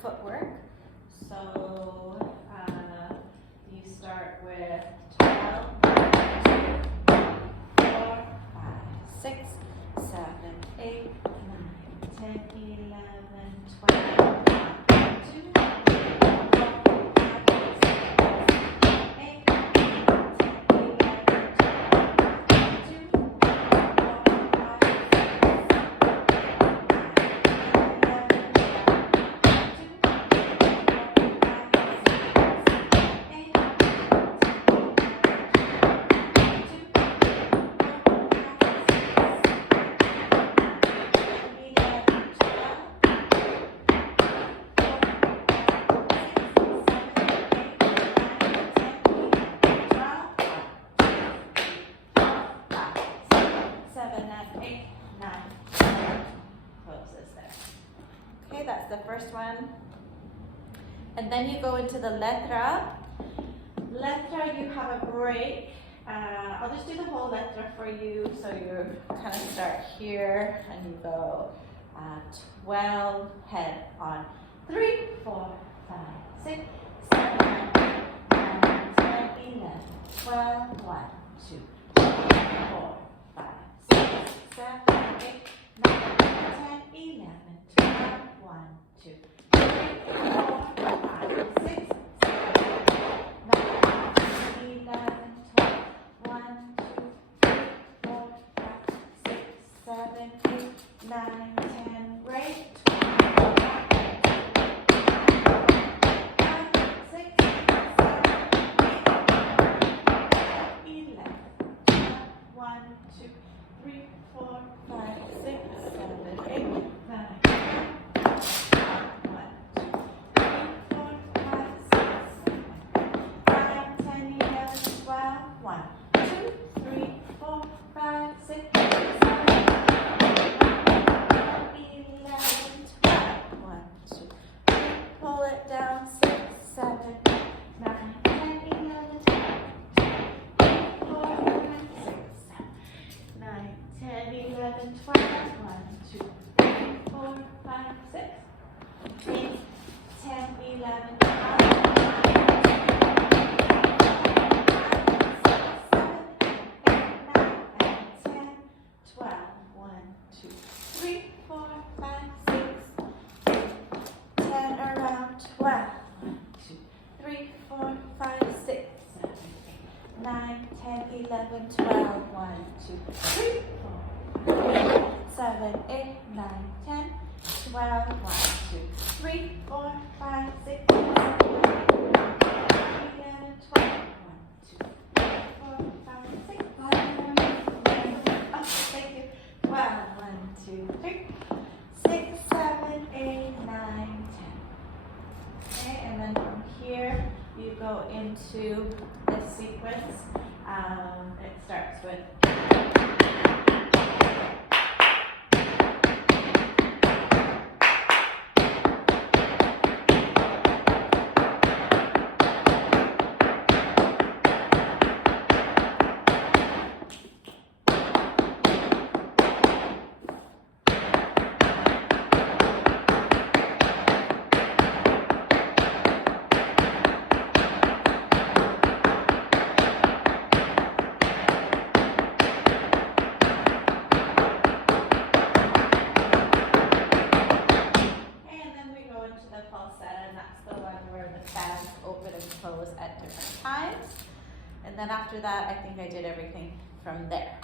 footwork. So you start with 12, 1, 2, 3, 4, 5, 6, 7, 8, 9, 10, 11, 12, 1, 2, 3, 4, 5, 6, 7, 8, 9, 10, closes there. Okay, that's the first one. And then you go into the letra. Letra, you have a break. I'll just do the whole letra for you. So you kind of start here and you go 12, head on 3, 4, 5, 6, 7, 8, 9, 10, 11, 12, 1, 2, 3, 4, 5, 6, 7, 8, 9, 10, 11, 12, 1, 2, 3, 4, 5, 6, 7, 8, 9, 10, 11, 12, 1, 2, 3, 4, 5, 6, 7, 8, 9, 10, break, 12, 1, 2, 3, 4, 5, 6, 7, 8, 9, 1, 2, 3, 4, 5, 6, 7, 11, 12, 1, 2, 3, pull it down, 6, 7, 9, 10, 11, 12, 9, 10, 11, 12, 1, 2, 3, 4, 5, 6, 8, 10, 11, 12, 1, 2, 3, 4, 5, 6, 10 around 12, 1, 2, 3, 4, 5, 6, 7, 8, 9, 10, 11, 12, 1, 2, 3, 4, 7, 8, 9, 10, 12, 1, 2, 3, 4, 5, 6, 7, 8, 9, 11, 12, 1, 2, 3, 4, 5, 6, 7, 8, 9, thank you. 12, 1, 2, 3, 6, 7, 8, 9, 10. Okay, and then from here you go into this sequence. It starts with open and close at different times. And then after that, I think I did everything from there.